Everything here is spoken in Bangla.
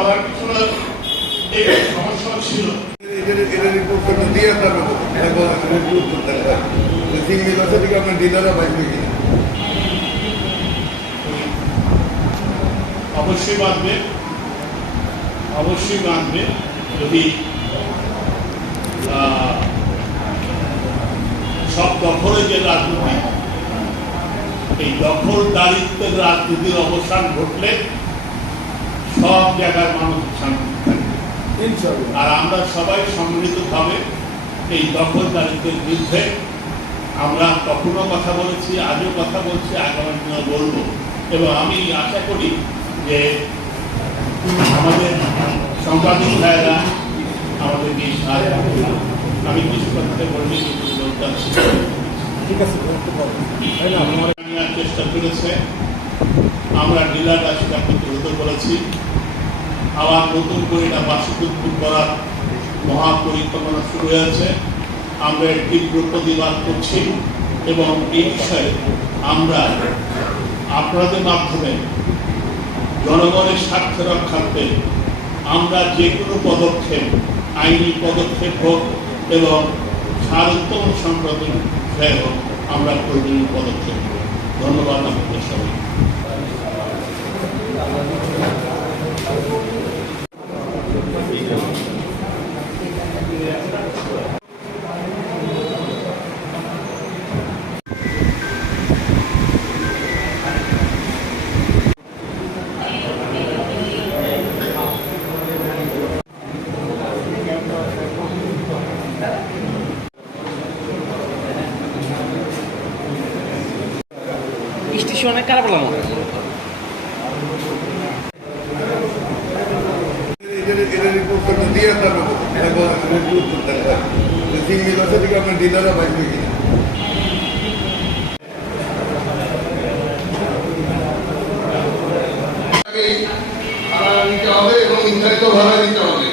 বলার পিছনে এই সমস্যা ছিল। এটা রিপোর্ট করতে দিয়ে আপনার আপনার ডিলাররা বাঁচবে কিনা? অবশ্যই বাঁধবে, অবশ্যই বাঁধবে। যদি সব দখলে যে রাজনীতি, এই দখলদারিত্বের রাজনীতির অবসান ঘটলে সব জায়গার মানুষ শান্তি থাকবে। আর আমরা সবাই সম্মিলিতভাবে এই দখলদারিত্বের বিরুদ্ধে আমরা তখনও কথা বলেছি, আজও কথা বলছি, আগামী দিনেও বলবো। এবং আমি আশা করি যে আমাদের সাংবাদিক ভাইয়েরা আমাদের এই সাহায্য করবে। আমি কিছু কথাতে বলছি, কিছু বলতে আসছি। ঠিক আছে, নেওয়ার চেষ্টা করেছে, আমরা ডিলাররা সেটা প্রতিরোধ করেছি। আবার নতুন করে এটা বাসযোগ্য করার মহাপরিকল্পনা শুরু হয়েছে। আমরা এর তীব্র প্রতিবাদ করছি এবং এই বিষয়ে আমরা আপনাদের মাধ্যমে জনগণের স্বার্থ রক্ষার্থে আমরা যে কোনো পদক্ষেপ, আইনি পদক্ষেপ হোক এবং সারোত্তম সংক্রান্ত বিষয় হোক, আমরা প্রয়োজনীয় পদক্ষেপ নেব। ধন্যবাদ আপনাদের সবাই। স্টেশনে কারা বললাম এটা রিপোর্ট করতে দিয়ে আপনার আপনার ডিলাররা বাঁচবে কিনা? নিতে হবে এবং নির্ধারিত ভাড়া নিতে হবে।